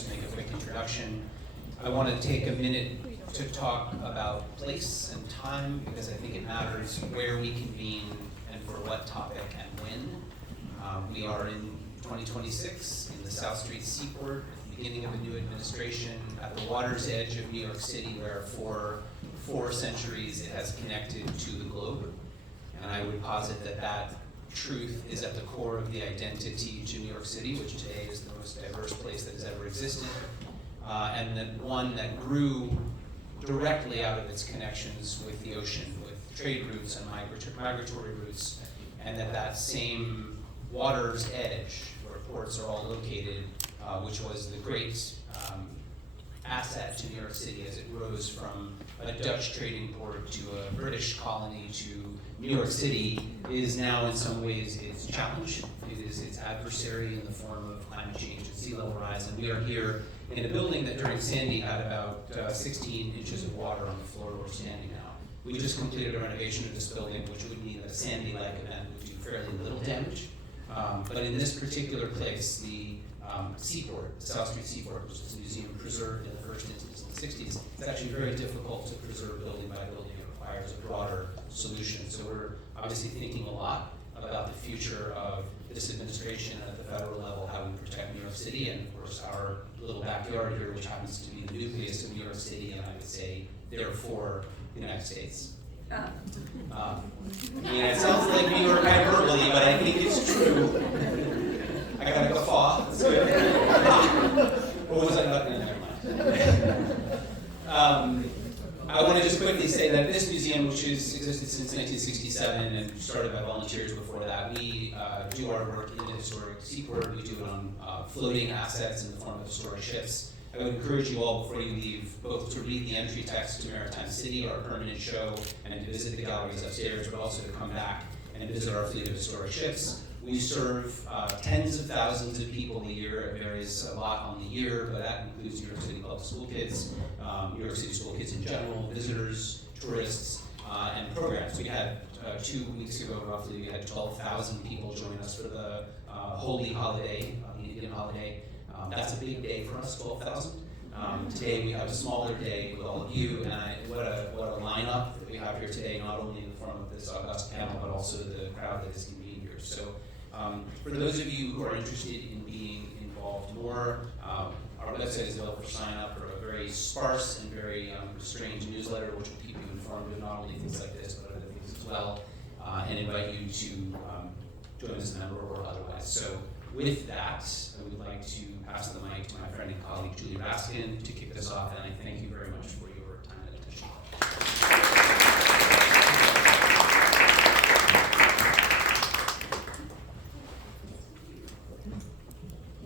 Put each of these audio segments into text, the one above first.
just make a quick introduction. I want to take a minute to talk about place and time, because I think it matters where we convene and for what topic and when. We are in 2026 in the South Street Seaport, at the beginning of a new administration, at the water's edge of New York City, where for 4 centuries it has connected to the globe. And I would posit that that truth is at the core of the identity to New York City, which today is the most diverse place that has ever existed, and that one that grew directly out of its connections with the ocean, with trade routes and migratory routes, and that same water's edge, where ports are all located, which was the great asset to New York City as it rose from a Dutch trading port to a British colony to New York City, is now in some ways its challenge. It is its adversary in the form of climate change and sea level rise. And we are here in a building that during Sandy had about 16 inches of water on the floor where we're standing now. We just completed a renovation of this building, which would mean that a Sandy-like event would do fairly little damage. But in this particular place, the Seaport, the South Street Seaport, which is a museum preserved in the first instance in the 60s, it's actually very difficult to preserve building by building. It requires a broader solution. So we're obviously thinking a lot about the future of this administration at the federal level, how we protect New York City, and of course our little backyard here, which happens to be the nucleus of New York City, and I would say, therefore, the United States. It sounds like New York hyperbole, but I think it's true. I got a guffaw. That's good. What was I about? Never mind. I want to just quickly say that this museum, which has existed since 1967 and started by volunteers before that, we do our work in the historic seaport. We do it on floating assets in the form of historic ships. I would encourage you all, before you leave, both to read the entry text to Maritime City, our permanent show, and to visit the galleries upstairs, but also to come back and visit our fleet of historic ships. We serve tens of thousands of people a year. It varies a lot on the year, but that includes New York City public school kids, New York City school kids in general, visitors, tourists, and programs. We had 2 weeks ago, roughly, we had 12,000 people join us for the holy holiday, the Indian holiday. That's a big day for us, 12,000. Today we have a smaller day with all of you, and what a lineup that we have here today, not only in the form of this august panel, but also the crowd that is convened here. So for those of you who are interested in being involved more, our website is available for sign up for a very sparse and very strange newsletter, which will keep you informed of not only things like this, but other things as well, and invite you to join as a member or otherwise. So with that, I would like to pass the mic to my friend and colleague, Julie Raskin, to kick this off, and I thank you very much for your time and attention.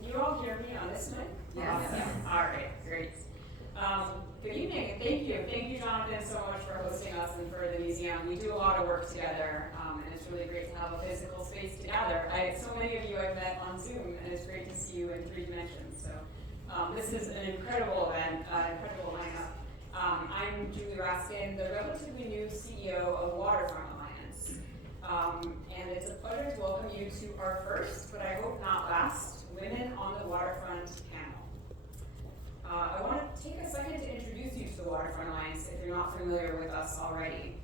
Can you all hear me on this mic? Yes. Awesome. All right, great. Good evening, and thank you. Thank you, Jonathan, so much for hosting us and for the museum. We do a lot of work together, and it's really great to have a physical space to gather. So many of you I've met on Zoom, and it's great to see you in 3 dimensions. So this is an incredible event, incredible lineup. I'm Julie Raskin, the relatively new CEO of Waterfront Alliance. And it's a pleasure to welcome you to our first, but I hope not last, Women on the Waterfront panel. I want to take a second to introduce you to the Waterfront Alliance if you're not familiar with us already.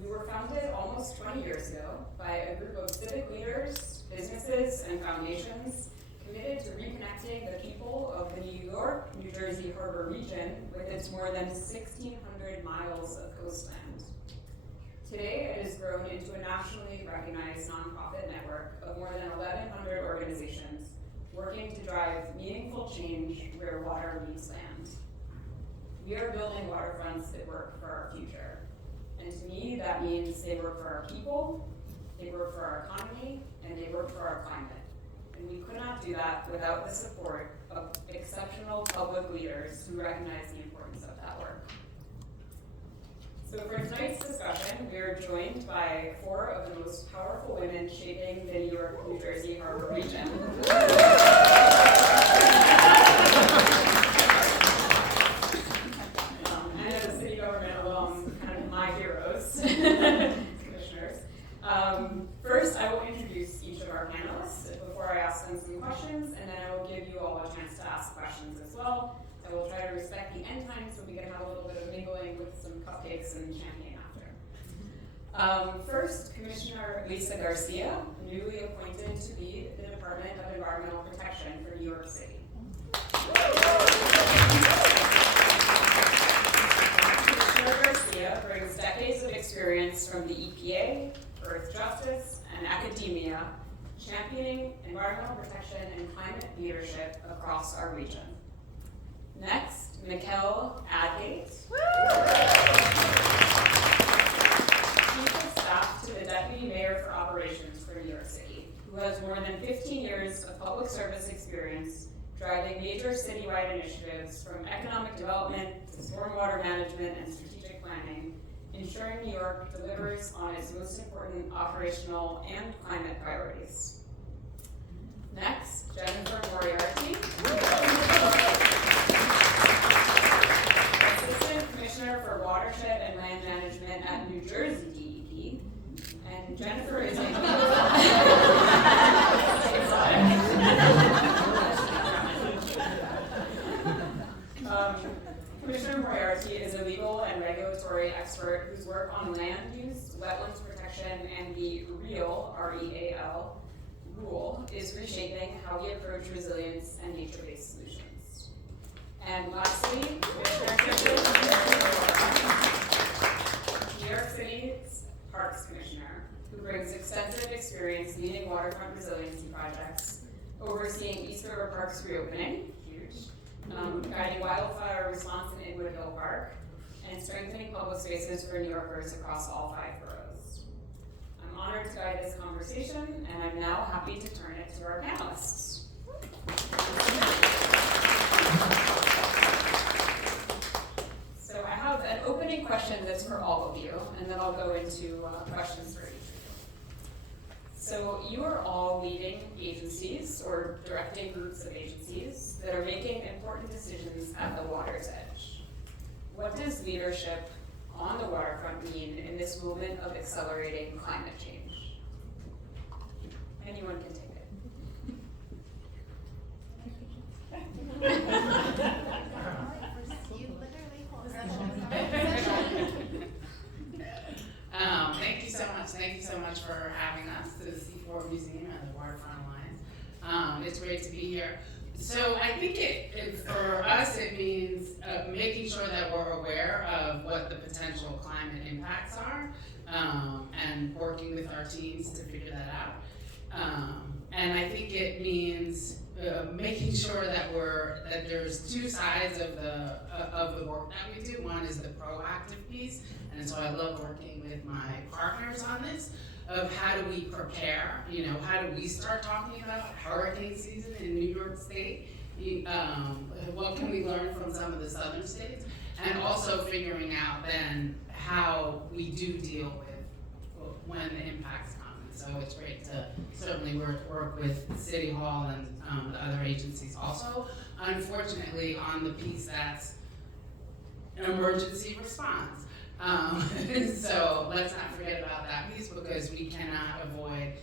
We were founded almost 20 years ago by a group of civic leaders, businesses, and foundations committed to reconnecting the people of the New York, New Jersey harbor region with its more than 1,600 miles of coastland. Today, it has grown into a nationally recognized nonprofit network of more than 1,100 organizations working to drive meaningful change where water meets land. We are building waterfronts that work for our future. And to me, that means they work for our people, they work for our economy, and they work for our climate. And we could not do that without the support of exceptional public leaders who recognize the importance of that work. So for tonight's discussion, we are joined by 4 of the most powerful women shaping the New York, New Jersey harbor region. I know the city government alum, kind of my heroes, commissioners. First, I will introduce each of our panelists before I ask them some questions, and then I will give you all all a chance to ask questions as well. I will try to respect the end time so we can have a little bit of mingling with some cupcakes and champagne after. First, Commissioner Lisa Garcia, newly appointed to lead the Department of Environmental Protection for New York City. Commissioner Garcia brings decades of experience from the EPA, Earth Justice, and academia, championing environmental protection and climate leadership across our region. Next, Mikelle Adgate. Chief of Staff to the Deputy Mayor for Operations for New York City, who has more than 15 years of public service experience driving major citywide initiatives from economic development to stormwater management and strategic planning, ensuring New York delivers on its most important operational and climate priorities. Next, Jennifer Moriarty. Assistant Commissioner for Watershed and Land Management at New Jersey DEP. And Jennifer is Commissioner Moriarty is a legal and regulatory expert whose work on land use, wetlands protection, and the REAL, R-E-A-L, rule is reshaping how we approach resilience and nature-based solutions. And lastly, Commissioner New York City's Parks Commissioner, who brings extensive experience leading waterfront resiliency projects, overseeing East River Park's reopening, huge, guiding wildfire response in Inwood Hill Park, and strengthening public spaces for New Yorkers across all 5 boroughs. I'm honored to guide this conversation, and I'm now happy to turn it to our panelists. So I have an opening question that's for all of you, and then I'll go into questions for each of you. So you are all leading agencies or directing groups of agencies that are making important decisions at the water's edge. What does leadership on the waterfront mean in this moment of accelerating climate change? Anyone can take Thank you so much for having us to the Seaport Museum and the Waterfront Alliance. It's great to be here. So I think for us it means making sure that we're aware of what the potential climate impacts are, and working with our teams to figure that out. And I think it means making sure that there's 2 sides of the work that we do. One is the proactive piece, and so I love working with my partners on this, of how do we prepare, how do we start talking about hurricane season in New York State, what can we learn from some of the southern states, and also figuring out then how we do deal with when the impacts come. So it's great to certainly work with City Hall and the other agencies also. Unfortunately, on the piece that's emergency response. So let's not forget about that piece, because we cannot avoid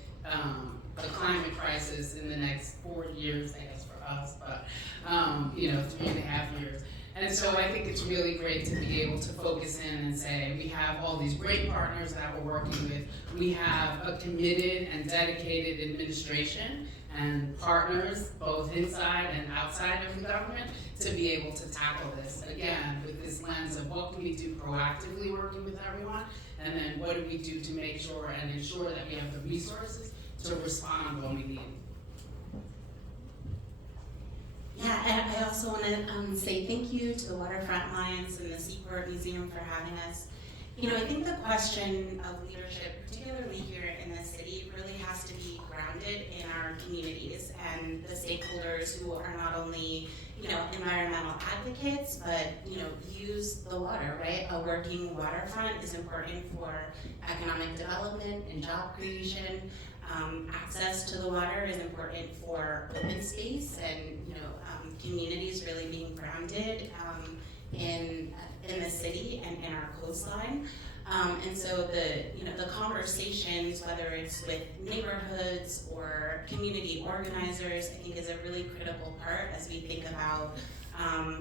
the climate crisis in the next 4 years, I guess for us, but 3.5 years. And so I think it's really great to be able to focus in and say, we have all these great partners that we're working with. We have a committed and dedicated administration and partners, both inside and outside of the government, to be able to tackle this, again, with this lens of what can we do proactively working with everyone, and then what do we do to make sure and ensure that we have the resources to respond when we need it. Yeah, and I also want to say thank you to the Waterfront Alliance and the Seaport Museum for having us. I think the question of leadership, particularly here in the city, really has to be grounded in our communities and the stakeholders who are not only, environmental advocates, but, use the water, right? A working waterfront is important for economic development and job creation. Access to the water is important for open space and, communities really being grounded in the city and in our coastline. And so the conversations, whether it's with neighborhoods or community organizers, I think is a really critical part as we think about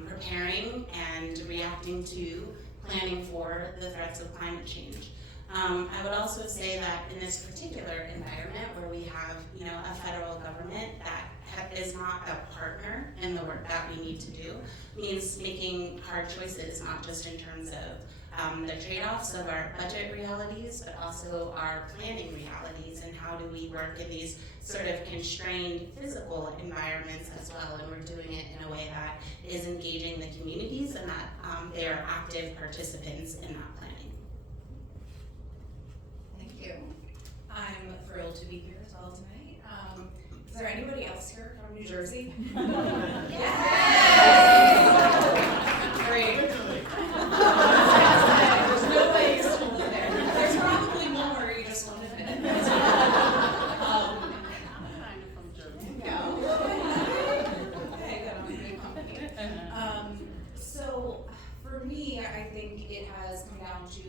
preparing and reacting to planning for the threats of climate change. I would also say that in this particular environment where we have, a federal government that is not a partner in the work that we need to do, means making hard choices, not just in terms of the trade-offs of our budget realities, but also our planning realities, and how do we work in these sort of constrained physical environments as well, and we're doing it in a way that is engaging the communities and that they are active participants in that planning. Thank you. I'm thrilled to be here as well tonight. Is there anybody else here from New Jersey? Yes! Great. There's no way you're still there. There's probably more, you just won't admit it. I'm kind of from Jersey. Okay, good, I'm in good company. So for me, I think it has come down to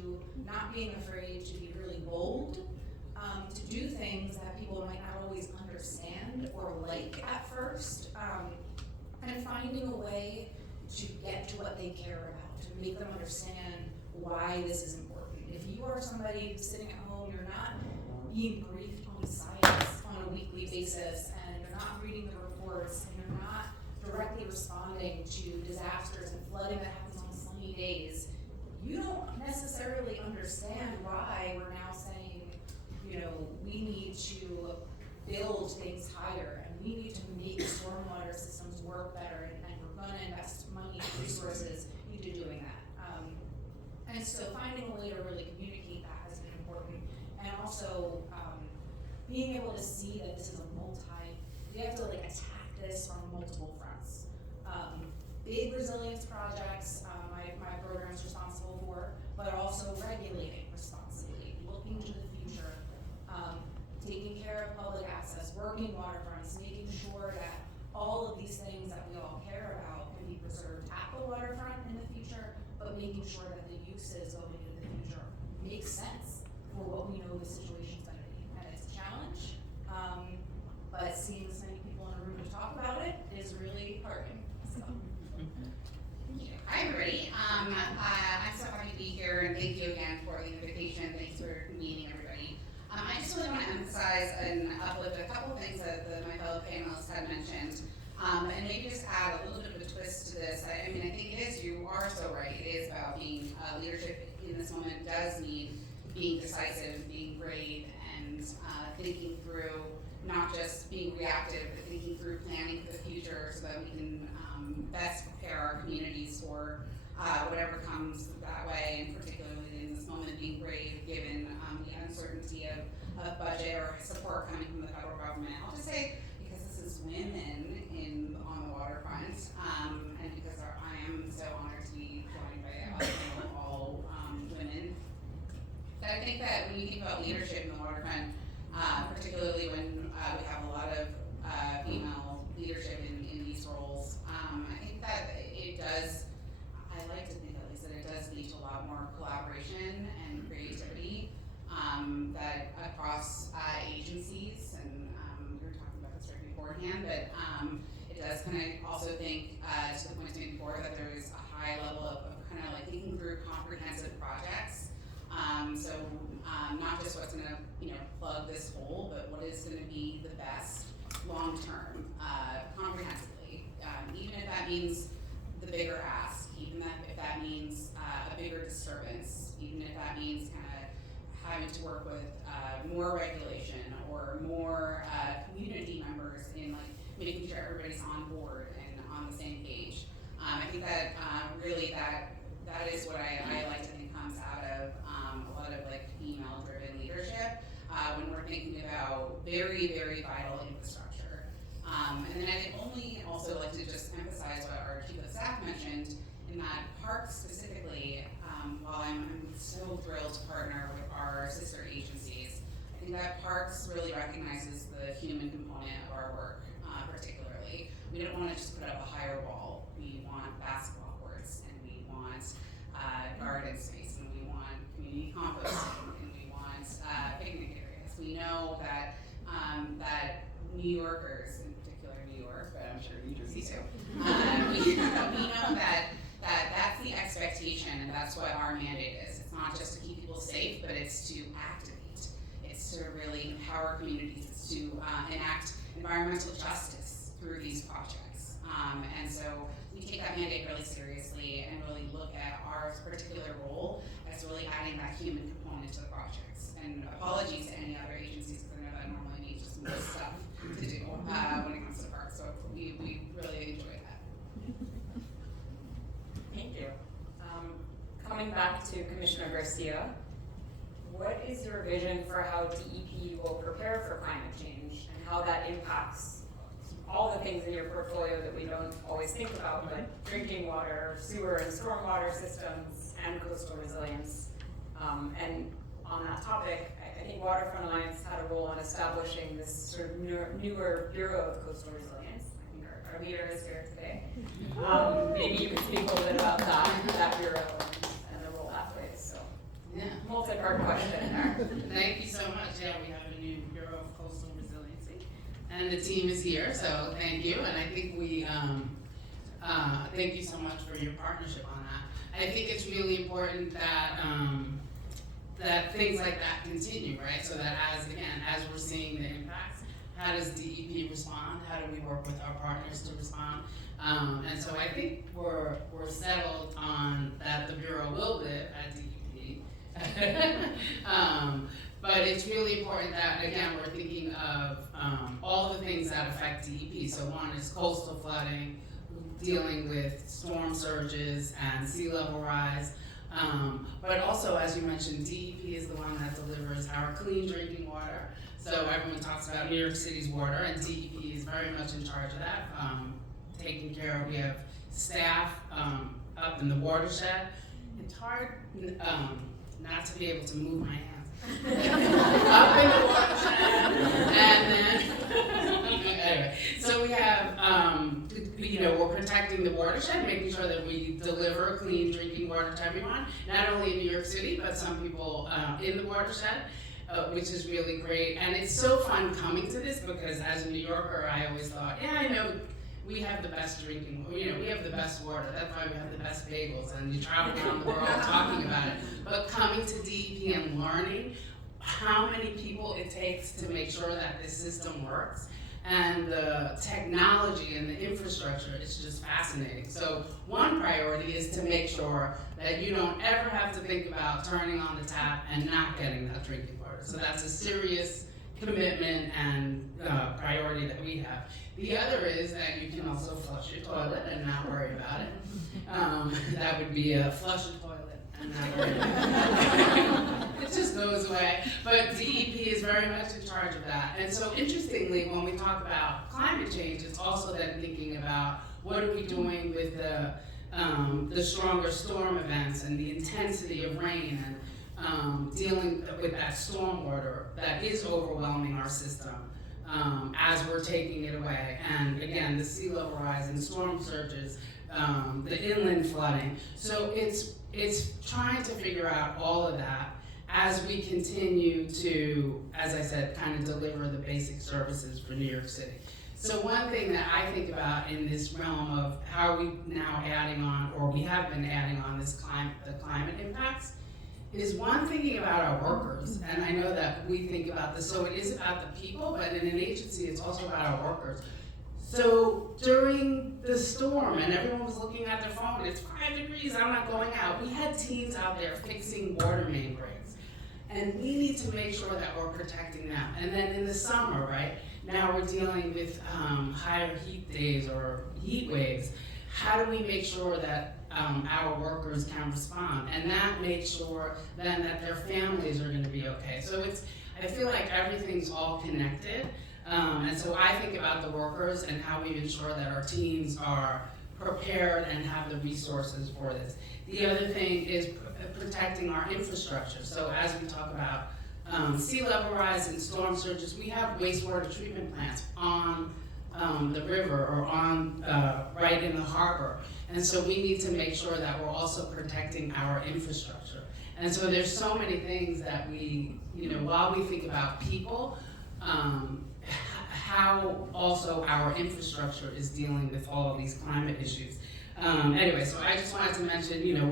not being afraid to be really bold, to do things that people might not always understand or like at first, and finding a way to get to what they care about, to make them understand why this is important. If you are somebody sitting at home, you're not being briefed on science on a weekly basis, and you're not reading the reports, and you're not directly responding to disasters and flooding that happens on sunny days, you don't necessarily understand why we're now saying, we need to build things higher, and we need to make stormwater systems work better, and we're going to invest money and resources into doing that. And so finding a way to really communicate that has been important, and also being able to see that this is we have to attack this from multiple fronts. Big resilience projects, my program is responsible for, but also regulating responsibly, looking to the future, taking care of public access, working waterfronts, making sure that all of these things that we all care about can be preserved at the waterfront in the future, but making sure that the uses going into the future make sense for what we know the situation's gonna be. And it's a challenge, but seeing this many people in a room to talk about it is really heartening. So. Hi everybody, I'm so happy to be here, and thank you again for the invitation. Thanks for meeting everybody. I just really want to emphasize and uplift a couple of things that my fellow panelists had mentioned, and maybe just add a little bit of a twist to this. I mean, I think it is, you are so right, it is about being, leadership in this moment does mean being decisive, being brave, and thinking through, not just being reactive, but thinking through planning for the future so that we can best prepare our communities for whatever comes that way, and particularly in this moment being brave given the uncertainty of budget or support coming from the federal government. I'll just say, because this is women on the waterfront, and because I am so honored to be joined by all women, that I think that when you think about leadership in the waterfront, particularly when we have a lot of female leadership in these roles, I think that it does, I like to think at least that it does lead to a lot more collaboration and creativity that across agencies, and we were talking about this right beforehand, but it does kind of also think to the point made before that there is a high level of kind of thinking through comprehensive projects. So not just what's going to plug this hole, but what is going to be the best long term, comprehensively. Even if that means the bigger ask, even if that means a bigger disturbance, even if that means kind of having to work with more regulation or more community members in making sure everybody's on board and on the same page. I think that really that is what I like to think comes out of a lot of female-driven leadership when we're thinking about very, very vital infrastructure. And then I'd only also like to just emphasize what our chief of staff mentioned, in that parks specifically, while I'm so thrilled to partner with our sister agencies, I think that parks really recognizes the human component of our work, particularly. We don't want to just put up a higher wall. We want basketball courts, and we want garden space, and we want community conference New Yorkers, in particular New York, but I'm sure New Jersey too, we know that that's the expectation, and that's what our mandate is. It's not just to keep people safe, but it's to activate. It's to really empower communities. It's to enact environmental justice through these projects. And so we take that mandate really seriously and really look at our particular role as really adding that human component to the projects. And apologies to any other agencies, because I know that normally means just more stuff to do when it comes to parks. So we really enjoy that. Thank you. Coming back to Commissioner Garcia, what is your vision for how DEP will prepare for climate change and how that impacts all the things in your portfolio that we don't always think about, but drinking water, sewer and stormwater systems, and coastal resilience? And on that topic, I think Waterfront Alliance had a role in establishing this sort of newer Bureau of Coastal Resilience. I think our leader is here today. Maybe you could speak a little bit about that bureau and the role that plays. So, Yeah. multi-part question there. Thank you so much. Yeah, we have a new Bureau of Coastal Resiliency, and the team is here, so thank you. And I think we, thank you so much for your partnership on that. I think it's really important that that things like that continue, right? So that as we're seeing the impacts, how does DEP respond? How do we work with our partners to respond? And so I think we're settled on that the Bureau will live at DEP. But it's really important that, again, we're thinking of all the things that affect DEP. So one is coastal flooding, dealing with storm surges and sea level rise. But also, as you mentioned, DEP is the one that delivers our clean drinking water. So everyone talks about New York City's water, and DEP is very much in charge of that, taking care of. We have staff up in the Watershed. It's hard not to be able to move my hands. Up in the Watershed, and then anyway. So we have, we're protecting the watershed, making sure that we deliver clean drinking water to everyone, not only in New York City, but some people in the watershed, which is really great. And it's so fun coming to this because as a New Yorker, I always thought, yeah, I know we have the best drinking, we have the best water. That's why we have the best bagels, and you travel around the world talking about it. But coming to DEP and learning how many people it takes to make sure that this system works, and the technology and the infrastructure is just fascinating. So one priority is to make sure that you don't ever have to think about turning on the tap and not getting that drinking water. So that's a serious commitment and priority that we have. The other is that you can also flush your toilet and not worry about it. That would be a flush your toilet and not worry about it. It just goes away. But DEP is very much in charge of that. And so interestingly, when we talk about climate change, it's also then thinking about what are we doing with the stronger storm events and the intensity of rain and dealing with that stormwater that is overwhelming our system as we're taking it away. And again, the sea level rise and storm surges, the inland flooding. So it's trying to figure out all of that as we continue to, as I said, kind of deliver the basic services for New York City. So one thing that I think about in this realm of how are we now adding on, or we have been adding on this the climate impacts, is one thinking about our workers. And I know that we think about this, so it is about the people, but in an agency it's also about our workers. So during the storm and everyone was looking at their phone, it's 5 degrees, I'm not going out. We had teams out there fixing water main breaks. And we need to make sure that we're protecting them. And then in the summer, right, now we're dealing with higher heat days or heat waves. How do we make sure that our workers can respond? And that makes sure then that their families are gonna be okay. So I feel like everything's all connected. And so I think about the workers and how we ensure that our teams are prepared and have the resources for this. The other thing is protecting our infrastructure. So as we talk about sea level rise and storm surges, we have wastewater treatment plants on the river or on right in the harbor. And so we need to make sure that we're also protecting our infrastructure. And so there's so many things that we, while we think about people, how also our infrastructure is dealing with all of these climate issues. Anyway, so I just wanted to mention, you know,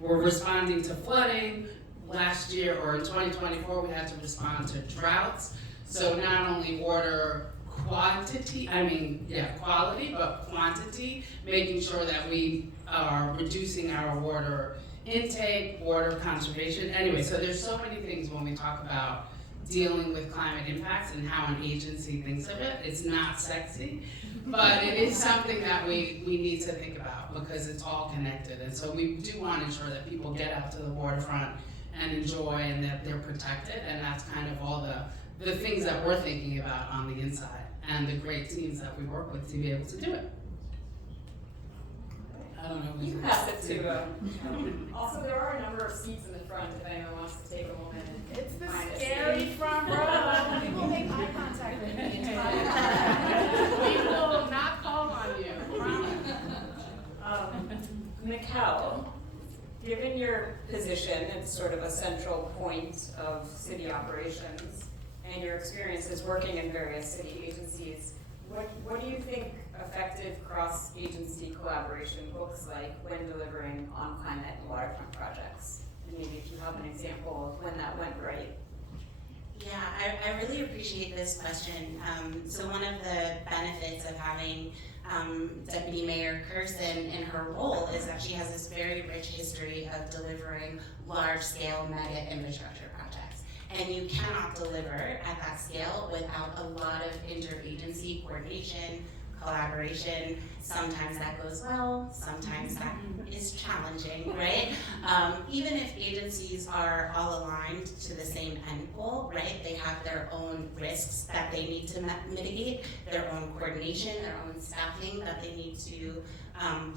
we're responding to flooding. Last year, or in 2024, we had to respond to droughts. So not only water quality, but quantity, making sure that we are reducing our water intake, water conservation. Anyway, so there's so many things when we talk about dealing with climate impacts and how an agency thinks of it. It's not sexy, but it is something that we need to think about because it's all connected. And so we do want to ensure that people get out to the waterfront and enjoy and that they're protected. And that's kind of all the things that we're thinking about on the inside and the great teams that we work with to be able to do it. I don't know. You can pass it to, also there are a number of seats in the front if anyone wants to take a moment and It's the find a scary seat. front row. People make eye contact with me the entire time. We will not call on you, promise. Mikelle, given your position as sort of a central point of city operations and your experiences working in various city agencies, what do you think effective cross-agency collaboration looks like when delivering on climate and waterfront projects? And maybe if you have an example of when that went right. Yeah, I really appreciate this question. So one of the benefits of having Deputy Mayor Kersen in her role is that she has this very rich history of delivering large-scale mega infrastructure projects. And you cannot deliver at that scale without a lot of interagency coordination, collaboration. Sometimes that goes well, sometimes that is challenging, right? Even if agencies are all aligned to the same end goal, right? They have their own risks that they need to mitigate, their own coordination, their own staffing that they need to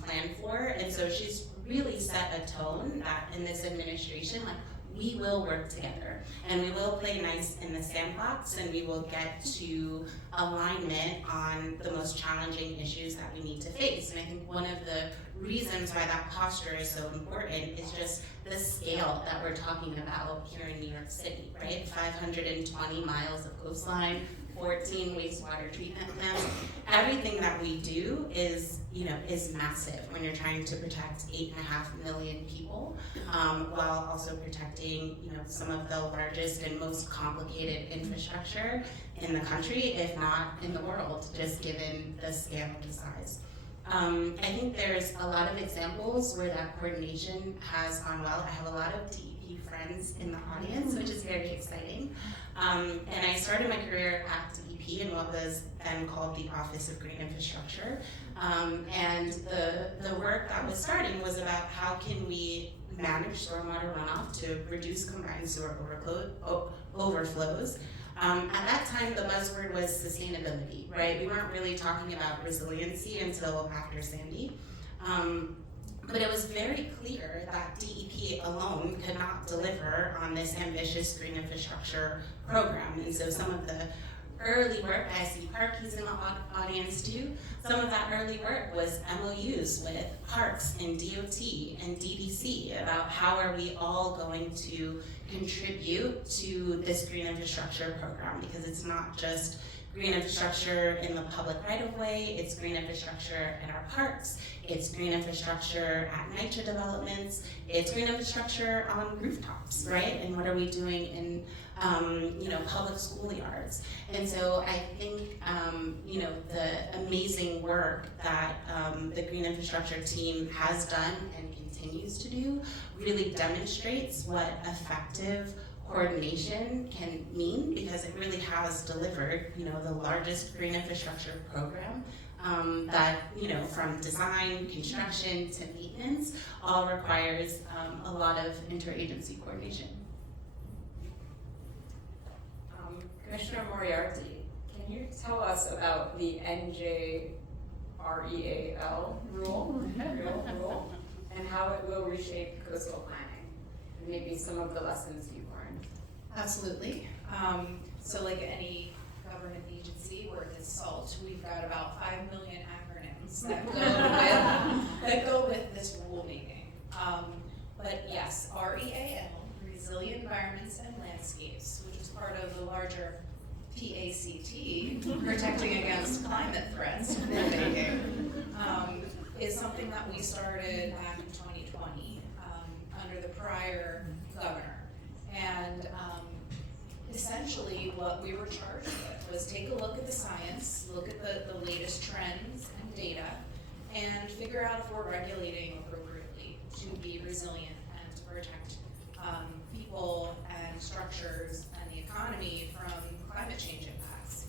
plan for. And so she's really set a tone that in this administration, like, we will work together and we will play nice in the sandbox and we will get to alignment on the most challenging issues that we need to face. And I think one of the reasons why that posture is so important is just the scale that we're talking about here in New York City, right? 520 miles of coastline, 14 wastewater treatment plants. Everything that we do is massive when you're trying to protect 8.5 million people, while also protecting, some of the largest and most complicated infrastructure in the country, if not in the world, just given the scale and the size. I think there's a lot of examples where that coordination has gone well. I have a lot of DEP friends in the audience, which is very exciting. And I started my career at DEP in what was then called the Office of Green Infrastructure. And the work that was starting was about how can we manage stormwater runoff to reduce combined sewer overflows. At that time, the buzzword was sustainability, right? We weren't really talking about resiliency until after Sandy. But it was very clear that DEP alone could not deliver on this ambitious green infrastructure program. And so some of the early work, I see Parkies in the audience too, some of that early work was MOUs with parks and DOT and DDC about how are we all going to contribute to this green infrastructure program, because it's not just green infrastructure in the public right-of-way, it's green infrastructure in our parks, it's green infrastructure at NYCHA developments, it's green infrastructure on rooftops, right? And what are we doing in public schoolyards? And so I think the amazing work that the green infrastructure team has done and continues to do really demonstrates what effective coordination can mean, because it really has delivered, the largest green infrastructure program that, from design, construction to maintenance, all requires a lot of interagency coordination. Commissioner Moriarty, can you tell us about the NJREAL rule, and how it will reshape coastal planning, and maybe some of the lessons you've learned? Absolutely. So like any government agency worth its salt, we've got about 5 million acronyms that go with this rulemaking. But yes, REAL, Resilient Environments and Landscapes, which is part of the larger PACT, Protecting Against Climate Threats, is something that we started back in 2020 under the prior governor. And essentially what we were charged with was take a look at the science, look at the latest trends and data, and figure out if we're regulating appropriately to be resilient and to protect people and structures and the economy from climate change impacts.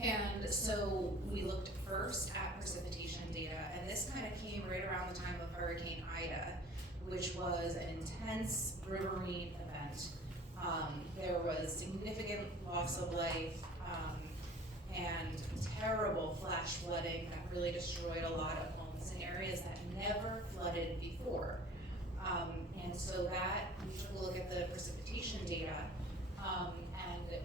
And so we looked first at precipitation data, and this kind of came right around the time of Hurricane Ida, which was an intense riverine event. There was significant loss of life and terrible flash flooding that really destroyed a lot of homes in areas that never flooded before. And so that, we took a look at the precipitation data, and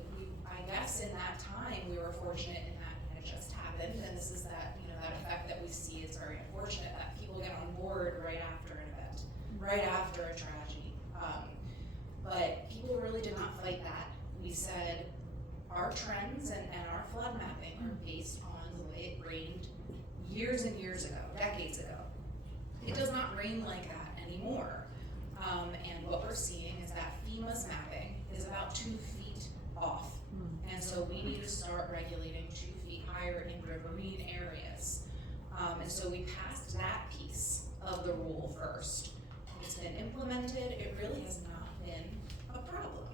I guess in that time, we were fortunate in that it just happened, and this is that, that effect that we see is very unfortunate, that people get on board right after an event, right after a tragedy. But people really did not fight that. We said our trends and our flood mapping are based on the way it rained years and years ago, decades ago. It does not rain like that anymore. And what we're seeing is that FEMA's mapping is about 2 feet off. And so we need to start regulating 2 feet higher in riverine areas. And so we passed that piece of the rule first. It's been implemented. It really has not been a problem.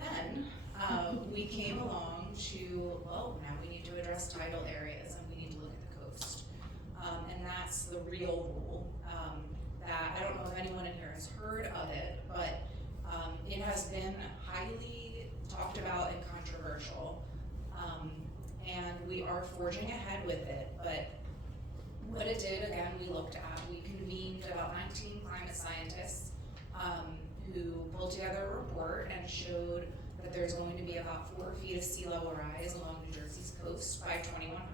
Then we came along to, well, now we need to address tidal areas and we need to look at the coast. And that's the real rule. That I don't know if anyone in here has heard of it, but it has been highly talked about and controversial. And we are forging ahead with it, but what it did, again, we looked at, we convened about 19 climate scientists who pulled together a report and showed that there's going to be about 4 feet of sea level rise along New Jersey's coast by 2100.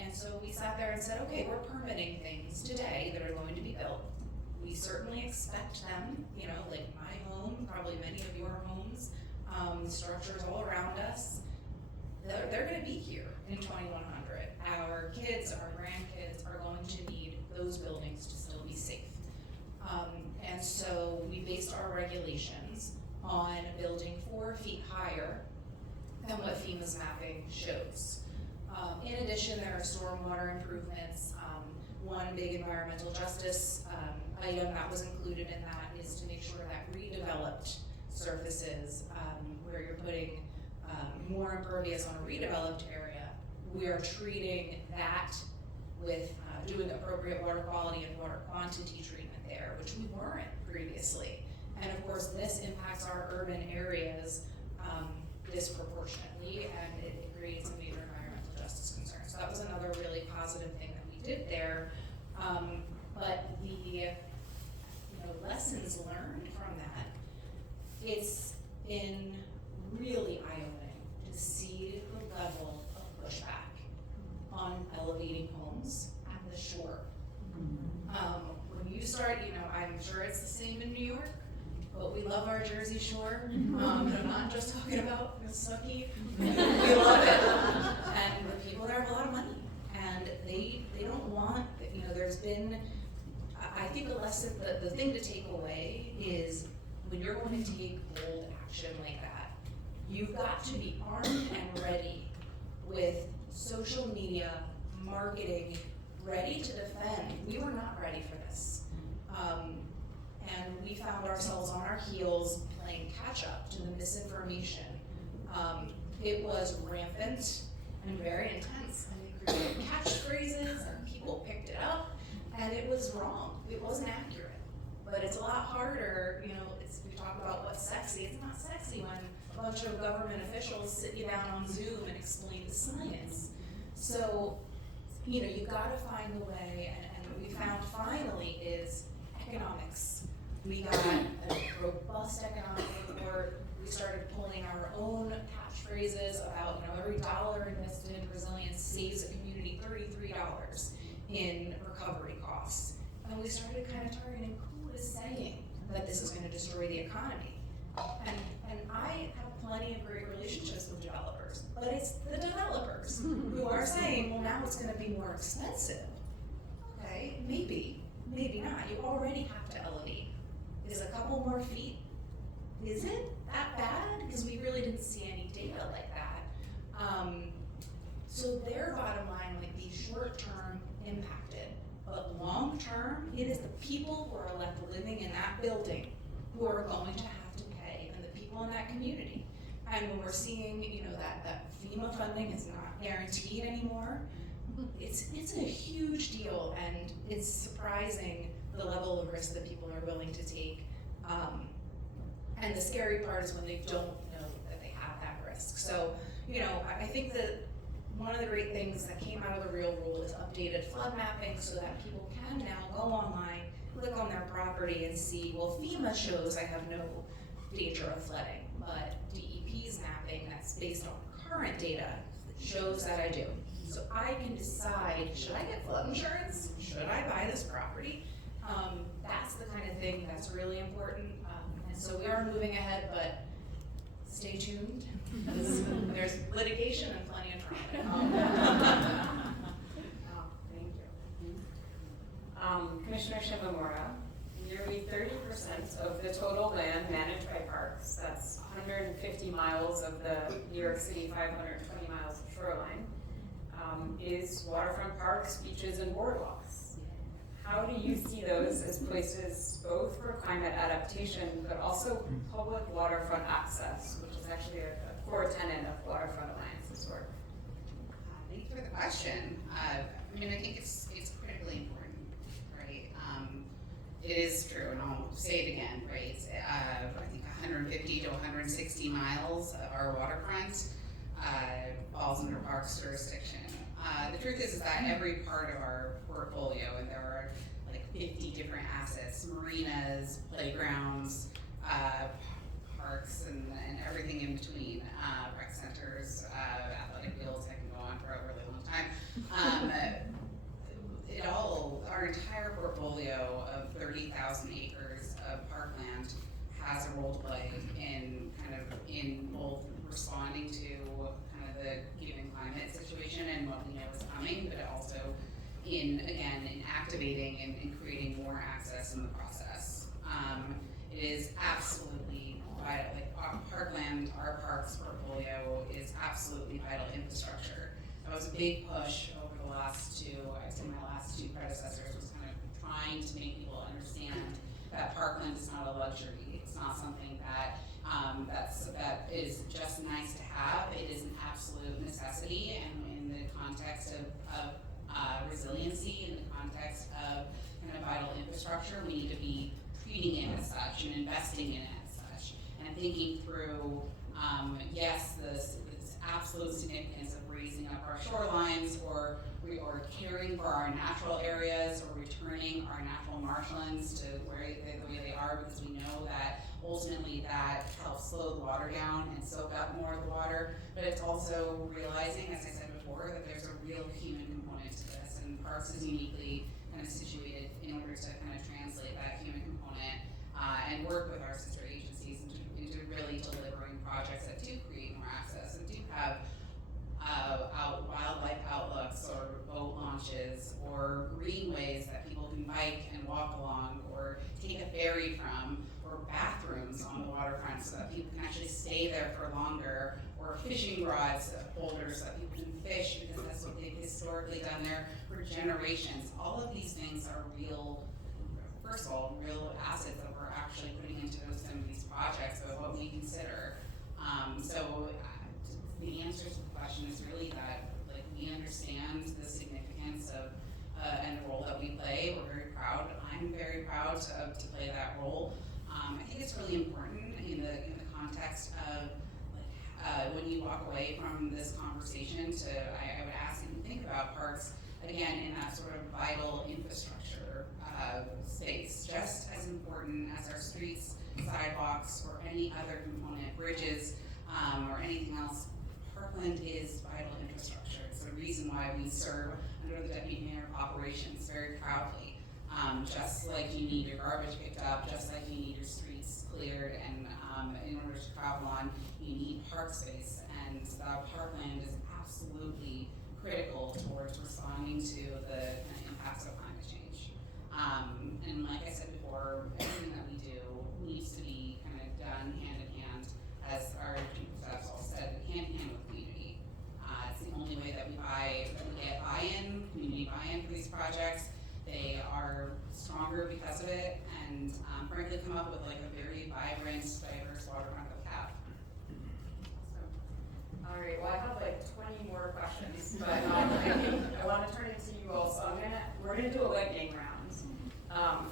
And so we sat there and said, okay, we're permitting things today that are going to be built. We certainly expect them, like my home, probably many of your homes, structures all around us, they're gonna be here in 2100. Our kids, our grandkids are going to need those buildings to still be safe. And so we based our regulations on building 4 feet higher than what FEMA's mapping shows. In addition, there are stormwater improvements. One big environmental justice item that was included in that is to make sure that redeveloped surfaces, where you're putting more impervious on a redeveloped area, we are treating that with doing appropriate water quality and water quantity treatment there, which we weren't previously. And of course, this impacts our urban areas disproportionately, and it creates a major environmental justice concern. So that was another really positive thing that we did there. But the lessons learned from that, it's been really eye-opening to see the level of pushback on elevating homes at the shore. When you start, I'm sure it's the same in New York, but we love our Jersey Shore. I'm not just talking about Mississippi. We love it. And the people there have a lot of money. And they don't want, there's been, I think the thing to take away is when you're going to take bold action like that, you've got to be armed and ready with social media, marketing, ready to defend. We were not ready for this. And we found ourselves on our heels playing catch up to the misinformation. It was rampant and very intense. And we created catchphrases and people picked it up, and it was wrong. It wasn't accurate. But it's a lot harder, we talk about what's sexy. It's not sexy when a bunch of government officials sit you down on Zoom and explain the science. So, you've got to find the way, and what we found finally is economics. We got a robust economic report. We started pulling our own catchphrases about, every dollar invested in resilience saves a community $33 in recovery costs. And we started kind of targeting who is saying that this is going to destroy the economy. And I have plenty of great relationships with developers, but it's the developers who are saying, well, now it's gonna be more expensive. Okay, maybe not. You already have to elevate. Is a couple more feet, is it that bad? Because we really didn't see any data like that. So their bottom line might be short-term impacted, but long-term, it is the people who are left living in that building who are going to have to pay, and the people in that community. And when we're seeing, that FEMA funding is not guaranteed anymore, it's a huge deal, and it's surprising the level of risk that people are willing to take. And the scary part is when they don't know that they have that risk. So, I think that one of the great things that came out of the real rule is updated flood mapping so that people can now go online, click on their property and see, well, FEMA shows I have no danger of flooding, but DEP's mapping that's based on current data shows that I do. So I can decide, should I get flood insurance? Should I buy this property? That's the kind of thing that's really important. And so we are moving ahead, but stay tuned. There's litigation and plenty of drama. Thank you. Commissioner Shimamura, nearly 30% of the total land managed by parks, that's 150 miles of the New York City 520 miles of shoreline, is waterfront parks, beaches, and boardwalks. How do you see those as places both for climate adaptation, but also public waterfront access, which is actually a core tenet of Waterfront Alliance's work? Thank you for the question. I think it's critically important, right? It is true, and I'll say it again, right? I think 150 to 160 miles of our waterfront falls under parks jurisdiction. The truth is that every part of our portfolio, and there are like 50 different assets, marinas, playgrounds, parks, and everything in between, rec centers, athletic fields, I can go on for a really long time. Our entire portfolio of 30,000 acres of parkland has a role to play in both responding to kind of the given climate situation and what we know is coming, but also in activating and creating more access in the process. It is absolutely vital, like our parkland, our parks portfolio is absolutely vital infrastructure. That was a big push over the last my last two predecessors was kind of trying to make people understand that parkland is not a luxury. It's not something that that is just nice to have. It is an absolute necessity, and in the context of resiliency, in the context of kind of vital infrastructure, we need to be treating it as such and investing in it as such, and thinking through, yes, this absolute significance of raising up our shorelines, or caring for our natural areas, or returning our natural marshlands to the way they are, because we know that ultimately that helps slow the water down and soak up more of the water. But it's also realizing, as I said before, that there's a real human component to this, and parks is uniquely kind of situated in order to kind of translate that human component and work with our sister agencies into really delivering projects that do create more access and do have wildlife outlooks or boat launches or greenways that people can bike and walk along or take a ferry from, or bathrooms on the waterfront so that people can actually stay there for longer, or fishing rods holders so that people can fish because that's what they've historically done there for generations. All of these things are real, first of all, real assets that we're actually putting into some of these projects of what we consider. So the answer to the question is really that we understand the significance of and the role that we play. We're very proud. I'm very proud to play that role. I think it's really important in the context of when you walk away from this conversation I would ask you to think about parks again in that sort of vital infrastructure space, just as important as our streets, sidewalks, or any other component, bridges, or anything else. Parkland is vital infrastructure. It's the reason why we serve under the Deputy Mayor of Operations very proudly. Just like you need your garbage picked up, just like you need your streets cleared, and in order to travel on, you need park space, and parkland is absolutely critical towards responding to the impacts of climate change. And like I said before, everything that we do needs to be kind of done hand in hand, as our chief of staff all said, hand in hand with community. It's the only way that we get buy-in, community buy-in for these projects. They are stronger because of it, and frankly come up with like a very vibrant, diverse waterfront that we have. All right, well, I have like 20 more questions, but I want to turn it to you all, so we're gonna do a lightning round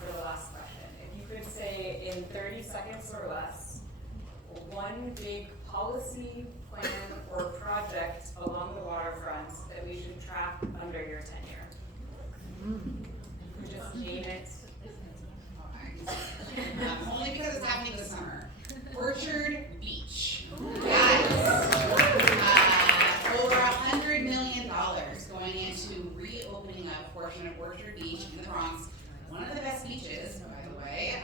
for the last question. If you could say in 30 seconds or less, one big policy, plan, or project along the waterfront that we should track under your tenure. Just name it. Only because it's happening this summer. Orchard Beach. Yes. Over $100 million going into reopening a portion of Orchard Beach in the Bronx. One of the best beaches, by the way.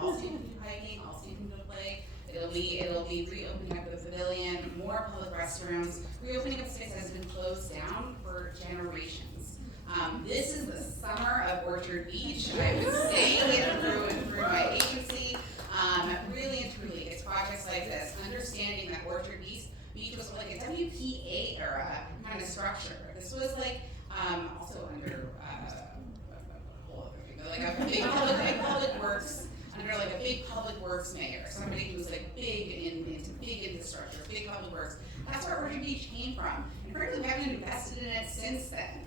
Also you can do hiking, also you can go play. It'll be reopening up the pavilion, more public restrooms. Reopening up space has been closed down for generations. This is the summer of Orchard Beach. I've been saying it through my agency. Really and truly, it's projects like this, understanding that Orchard Beach was like a WPA era kind of structure. This was like also under a whole other thing, but like a big public works, under like a big public works mayor, somebody who's like big into big infrastructure, big public works. That's where Orchard Beach came from. And frankly, we haven't invested in it since then.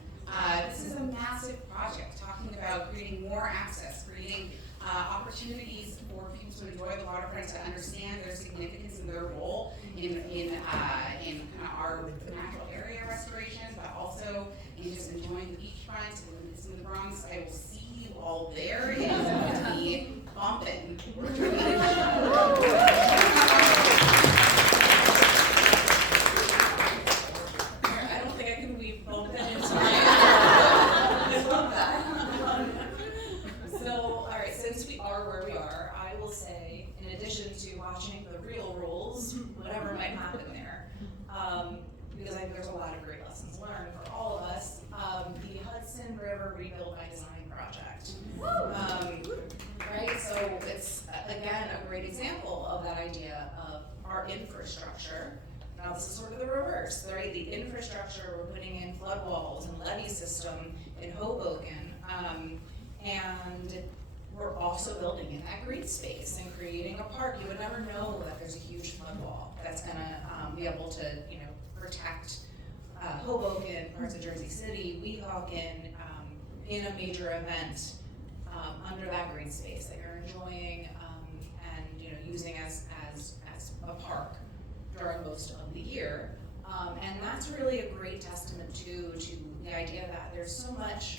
This is a massive project talking about creating more access, creating opportunities for people to enjoy the waterfront, to understand their significance and their role in kind of our natural area restoration, but also in just enjoying the beachfront in the Bronx. I will see you all there. It is going to be bumping. I don't think I can leave bumping into since we are where we are, I will say, in addition to watching the real rules, whatever might happen there, because I think there's a lot of great lessons learned for all of us, the Hudson River Rebuild by Design project. Right, so it's, again, a great example of that idea of our infrastructure. Now this is sort of the reverse, right? The infrastructure, we're putting in flood walls and levee system in Hoboken, and we're also building in that green space and creating a park. You would never know that there's a huge flood wall that's gonna be able to, protect Hoboken, parts of Jersey City, Weehawken, in a major event under that green space that you're enjoying and using as a park during most of the year. And that's really a great testament to the idea that there's so much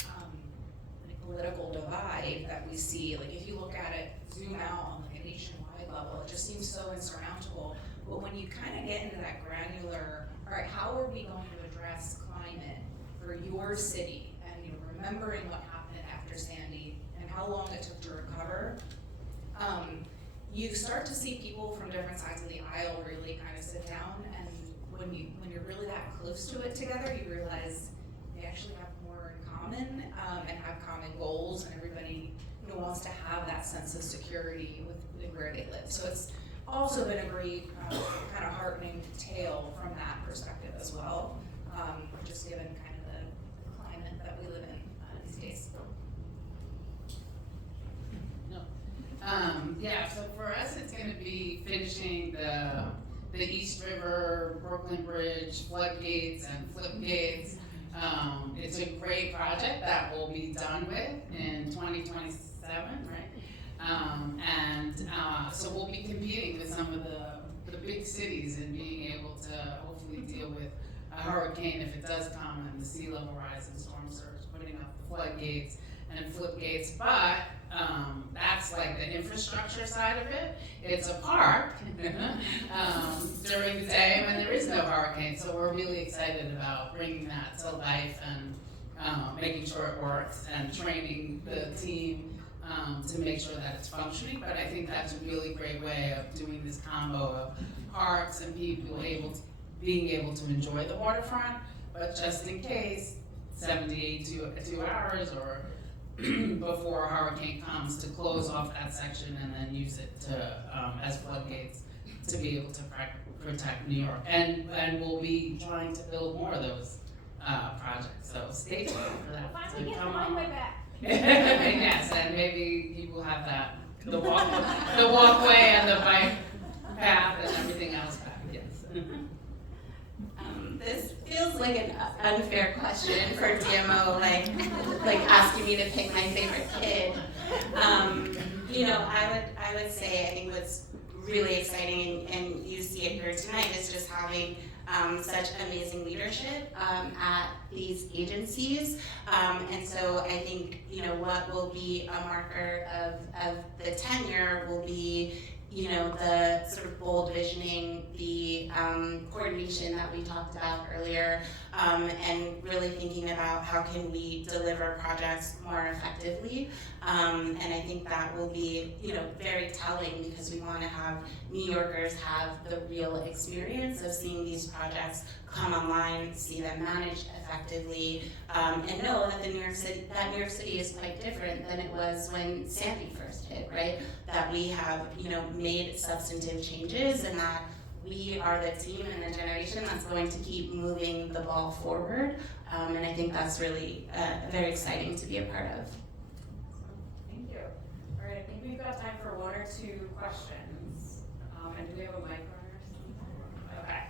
political divide that we see. Like if you look at it, zoom out on like a nationwide level, it just seems so insurmountable. But when you kind of get into that granular, all right, how are we going to address climate for your city? And remembering what happened after Sandy and how long it took to recover, you start to see people from different sides of the aisle really kind of sit down, and when you're really that close to it together, you realize they actually have more in common and have common goals, and everybody wants to have that sense of security with where they live. So it's also been a great kind of heartening tale from that perspective as well, just given kind of the climate that we live in these days. So for us, it's going to be finishing the East River, Brooklyn Bridge, floodgates and flip gates. It's a great project that we'll be done with in 2027, right? So we'll be competing with some of the big cities and being able to hopefully deal with a hurricane if it does come and the sea level rise and storm surge, putting up the floodgates and flip gates. But that's like the infrastructure side of it. It's a park during the day when there is no hurricane. So we're really excited about bringing that to life and making sure it works and training the team to make sure that it's functioning. But I think that's a really great way of doing this combo of parks and being able to enjoy the waterfront, but just in case, 72 hours or before a hurricane comes, to close off that section and then use it to, as floodgates to be able to protect New York. And we'll be trying to build more of those projects, so stay tuned for that. Finally get the runway back. Yes, and maybe you will have that, the walkway and the bike path and everything else back, yes. This feels like an unfair question for DMO, like asking me to pick my favorite kid. You know, I would say I think what's really exciting, and you see it here tonight, is just having such amazing leadership at these agencies. And so I think, you know, what will be a marker of the tenure will be, you know, the sort of bold visioning, the coordination that we talked about earlier, and really thinking about how can we deliver projects more effectively. And I think that will be, you know, very telling, because we want to have New Yorkers have the real experience of seeing these projects come online, see them managed effectively, and know that New York City is quite different than it was when Sandy first hit, right? That we have, you know, made substantive changes, and that we are the team and the generation that's going to keep moving the ball forward. And I think that's really very exciting to be a part of. Thank you. All right, I think we've got time for one or two questions. And do we have a mic runner or something? Okay.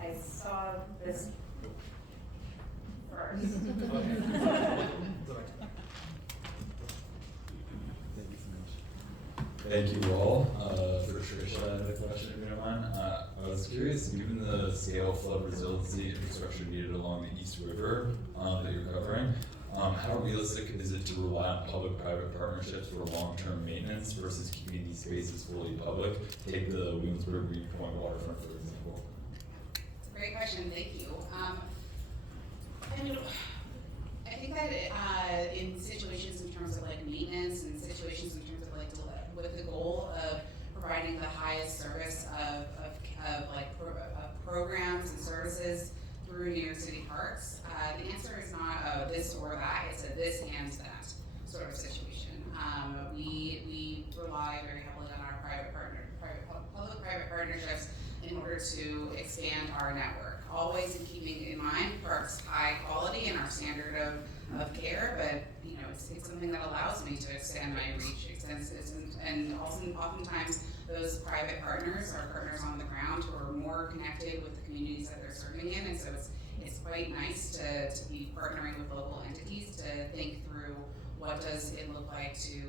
I saw this first. Thank you all. For Tricia, I had a question, if you don't mind. I was curious, given the scale of flood resiliency infrastructure needed along the East River that you're covering, how realistic is it to rely on public-private partnerships for long-term maintenance versus keeping these spaces fully public? Take the Williamsburg Greenpoint waterfront, for example. It's a great question, thank you. I mean, I think that in situations in terms of like maintenance and situations in terms of like with the goal of providing the highest service of programs and services through New York City parks, the answer is not this or that, it's a this and that sort of situation. We rely very heavily on our public-private partnerships in order to expand our network, always in keeping in mind parks' high quality and our standard of care, but you know, it's something that allows me to extend my reach, and oftentimes those private partners are partners on the ground who are more connected with the communities that they're serving in, and so it's quite nice to be partnering with local entities to think through what does it look like to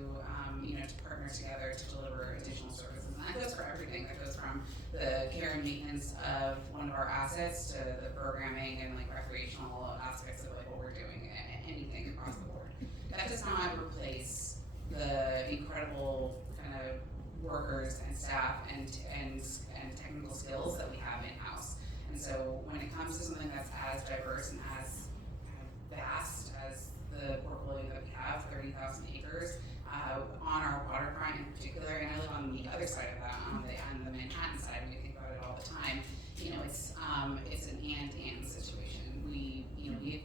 to partner together to deliver additional services. And that goes for everything. That goes from the care and maintenance of one of our assets to the programming and like recreational aspects of like what we're doing, anything across the board. That does not replace the incredible kind of workers and staff and technical skills that we have in-house. And so when it comes to something that's as diverse and as vast as the portfolio that we have, 30,000 acres, on our waterfront in particular, and I live on the other side of that, on the Manhattan side, we think about it all the time. You know, it's an and situation. We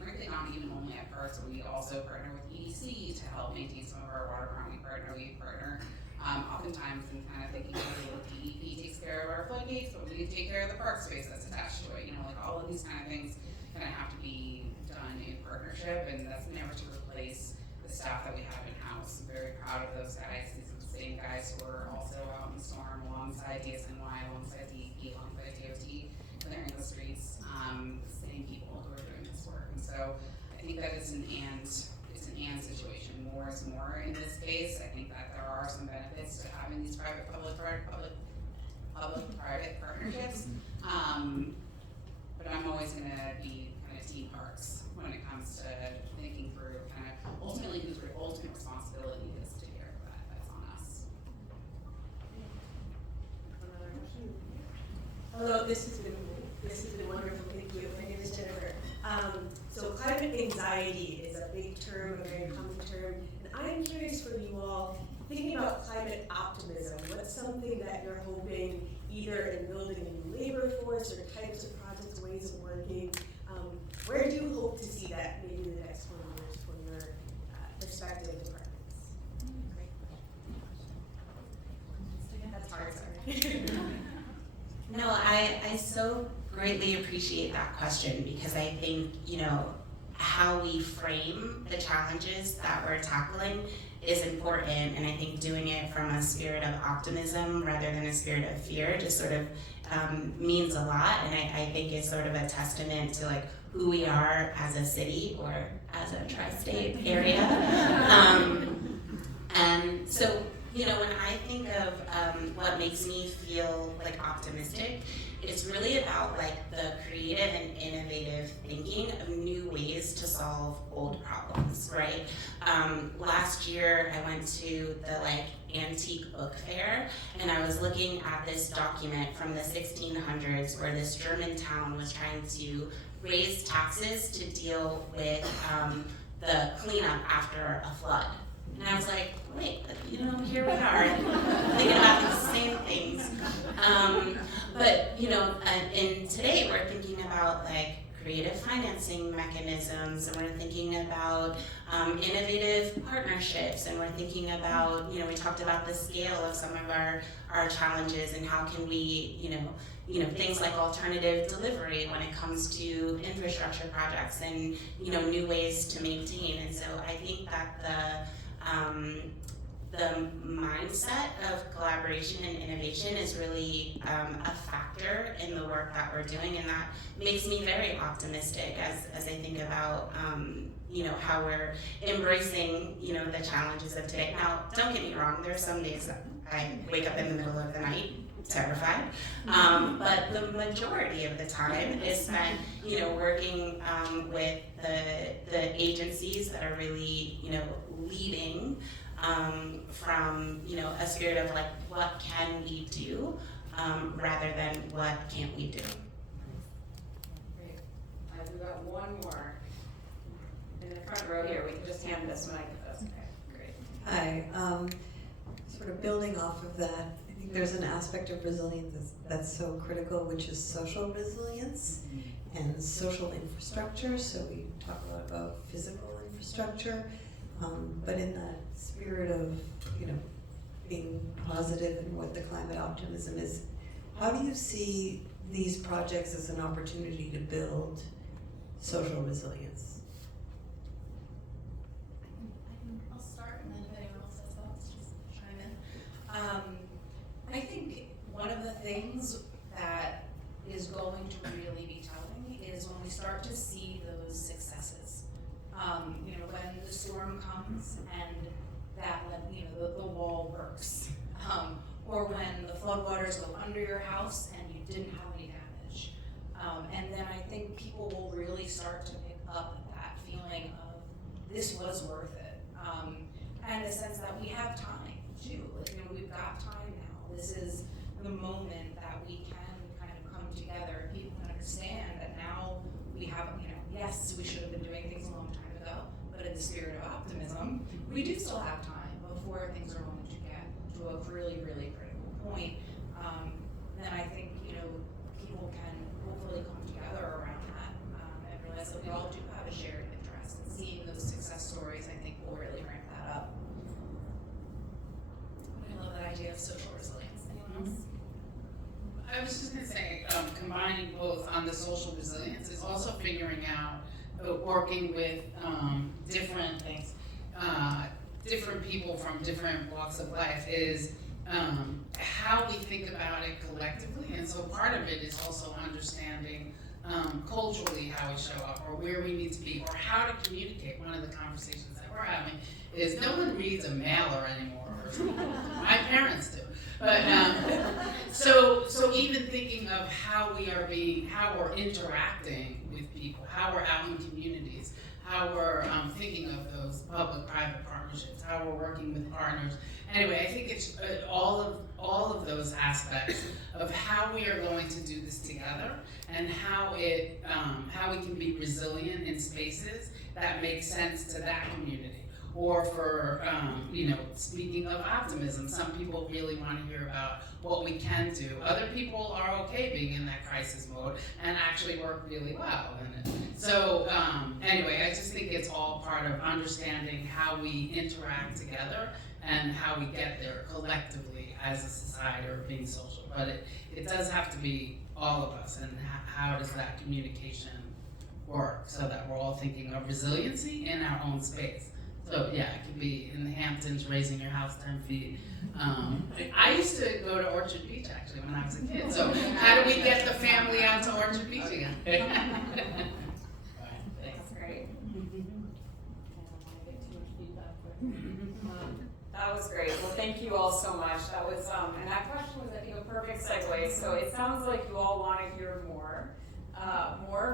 frankly not even only at parks, but we also partner with EDC to help maintain some of our waterfront. We partner oftentimes in kind of thinking through DEP takes care of our floodgates, but we take care of the park space that's attached to it. You know, like all of these kind of things kind of have to be done in partnership, and that's never to replace the staff that we have in-house. I'm very proud of those guys. These are the same guys who are also out in the storm alongside DSNY, alongside DEP, alongside DOT, clearing the streets. The same people who are doing this work. And so I think that it's an and situation. More is more in this case. I think that there are some benefits to having these public-private partnerships. But I'm always going to be kind of team parks when it comes to thinking through kind of ultimately whose ultimate responsibility is to take care of that. That's on us. Another question? Hello, this has been wonderful. Thank you. My name is Jennifer. So climate anxiety is a big term, a very common term, and I I'm curious for you all, thinking about climate optimism, what's something that you're hoping either in building a new labor force or types of projects, ways of working? Where do you hope to see that maybe in the next 20 years from your respective departments? That's hard, sorry. No, I so greatly appreciate that question because I think, you know, how we frame the challenges that we're tackling is important, and I think doing it from a spirit of optimism rather than a spirit of fear just sort of means a lot, and I think it's sort of a testament to like who we are as a city or as a tri-state area. And so, you know, when I think of what makes me feel like optimistic, it's really about like the creative and innovative thinking of new ways to solve old problems, right? Last year I went to the like antique book fair and I was looking at this document from the 1600s where this German town was trying to raise taxes to deal with the cleanup after a flood. And I was like, wait, you know, here we are, thinking about the same things. But, you know, and today we're thinking about like creative financing mechanisms, and we're thinking about innovative partnerships, and we're thinking about, you know, we talked about the scale of some of our challenges and how can we, you know, things like alternative delivery when it comes to infrastructure projects and, you know, new ways to maintain. And so I think that the mindset of collaboration and innovation is really a factor in the work that we're doing, and that makes me very optimistic as I think about you know, how we're embracing, you know, the challenges of today. Now, don't get me wrong, there are some days that I wake up in the middle of the night terrified, but the majority of the time is spent, you know, working with the agencies that are really, you know, leading from, you know, a spirit of like, what can we do, rather than what can't we do. Great. We've got one more. In the front row here, we can just hand this mic to us. Okay, great. Hi, sort of building off of that, I think there's an aspect of resilience that's so critical, which is social resilience and social infrastructure. So we talk a lot about physical infrastructure, but in that spirit of, you know, being positive and what the climate optimism is, how do you see these projects as an opportunity to build social resilience? I'll start, and then if anyone else has thoughts, just chime in. I think one of the things that is going to really be telling is when we start to see those successes. You know, when the storm comes and that, you know, the wall works, or when the floodwaters go under your house and you didn't have any damage. And then I think people will really start to pick up that feeling of this was worth it. And a sense that we have time too. Like, you know, we've got time now. This is the moment that we can kind of come together. People can understand that now we have, you know, yes, we should have been doing things a long time ago, but in the spirit of optimism, we do still have time before things are going to get to a really, really critical point. Then I think, you know, people can hopefully come together around that and realize that we all do have a shared interest, and seeing those success stories, I think, will really ramp that up. I love that idea of social resilience. Anyone else? I was just gonna say, combining both on the social resilience is also figuring out, working with different things, different people from different walks of life is how we think about it collectively. And so part of it is also understanding culturally how we show up, or where we need to be, or how to communicate. One of the conversations that we're having is no one reads a mailer anymore. My parents do. But so even thinking of how we're interacting with people, how we're out in communities, how we're thinking of those public-private partnerships, how we're working with partners. Anyway, I think it's all of those aspects of how we are going to do this together, and how we can be resilient in spaces that make sense to that community, or for, speaking of optimism. Some people really want to hear about what we can do. Other people are okay being in that crisis mode and actually work really well in it. So anyway, I just think it's all part of understanding how we interact together and how we get there collectively as a society or being social. But it does have to be all of us, and how does that communication work so that we're all thinking of resiliency in our own space. So yeah, it could be in the Hamptons, raising your house 10 feet. I used to go to Orchard Beach actually when I was a kid. So how do we get the family out to Orchard Beach again? That's great. That was great. Well, thank you all so much. That was, and that question was, I think, a perfect segue. So it sounds like you all want to hear more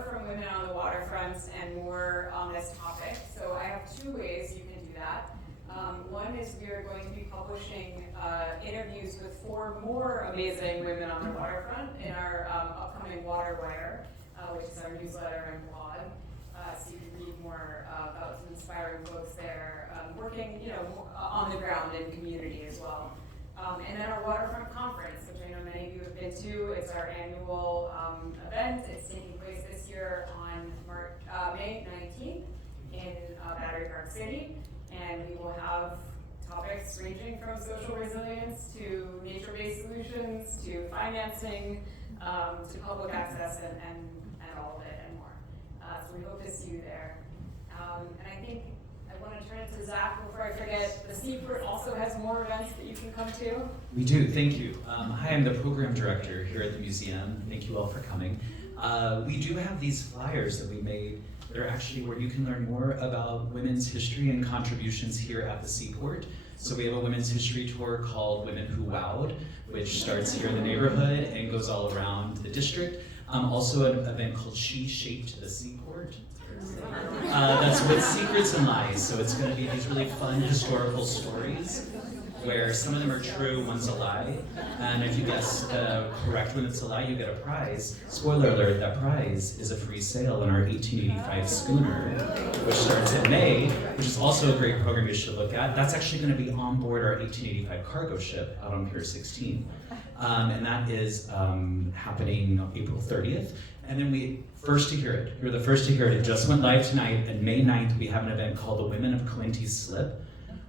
from women on the waterfronts and more on this topic. So I have two ways you can do that. One is we are going to be publishing interviews with 4 more amazing women on the waterfront in our upcoming Water Wire, which is our newsletter and blog. So you can read more about some inspiring folks there, working, on the ground in community as well. And then our Waterfront Conference, which I know many of you have been to. It's our annual event. It's taking place this year on May 19th in Battery Park City. And we will have topics ranging from social resilience to nature-based solutions to financing to public access and all of it and more. So we hope to see you there. And I think I want to turn it to Zach before I forget. The Seaport also has more events that you can come to. We do, thank you. Hi, I'm the program director here at the museum. Thank you all for coming. We do have these flyers that we made. They're actually where you can learn more about women's history and contributions here at the Seaport. So we have a women's history tour called Women Who Wowed, which starts here in the neighborhood and goes all around the district. Also an event called She Shaped the Seaport. That's with secrets and lies. So it's going to be these really fun historical stories where some of them are true, one's a lie. And if you guess the correct one that's a lie, you get a prize. Spoiler alert, that prize is a free sail on our 1885 schooner, which starts in May, which is also a great program you should look at. That's actually going to be on board our 1885 cargo ship out on Pier 16. And that is happening on April 30th. And then first to hear it. You're the first to hear it. It just went live tonight. And May 9th, we have an event called the Women of Coenties Slip,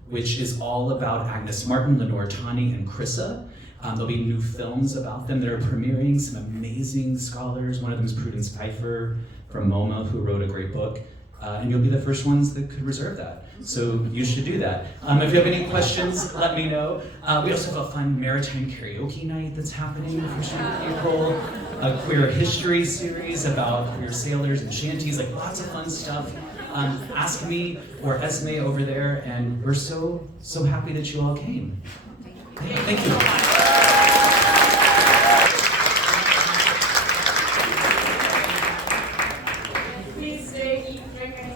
which is all about Agnes Martin, Lenore Tawney, and Crissa. There'll be new films about them that are premiering, some amazing scholars. One of them is Prudence Pfeiffer from MoMA, who wrote a great book. And you'll be the first ones that could reserve that. So you should do that. If you have any questions, let me know. We also have a fun maritime karaoke night that's happening the first week of April. A queer history series about queer sailors and shanties, like lots of fun stuff. Ask me or Esme over there, and we're so happy that you all came. Thank you. Please stay, eat, drink, and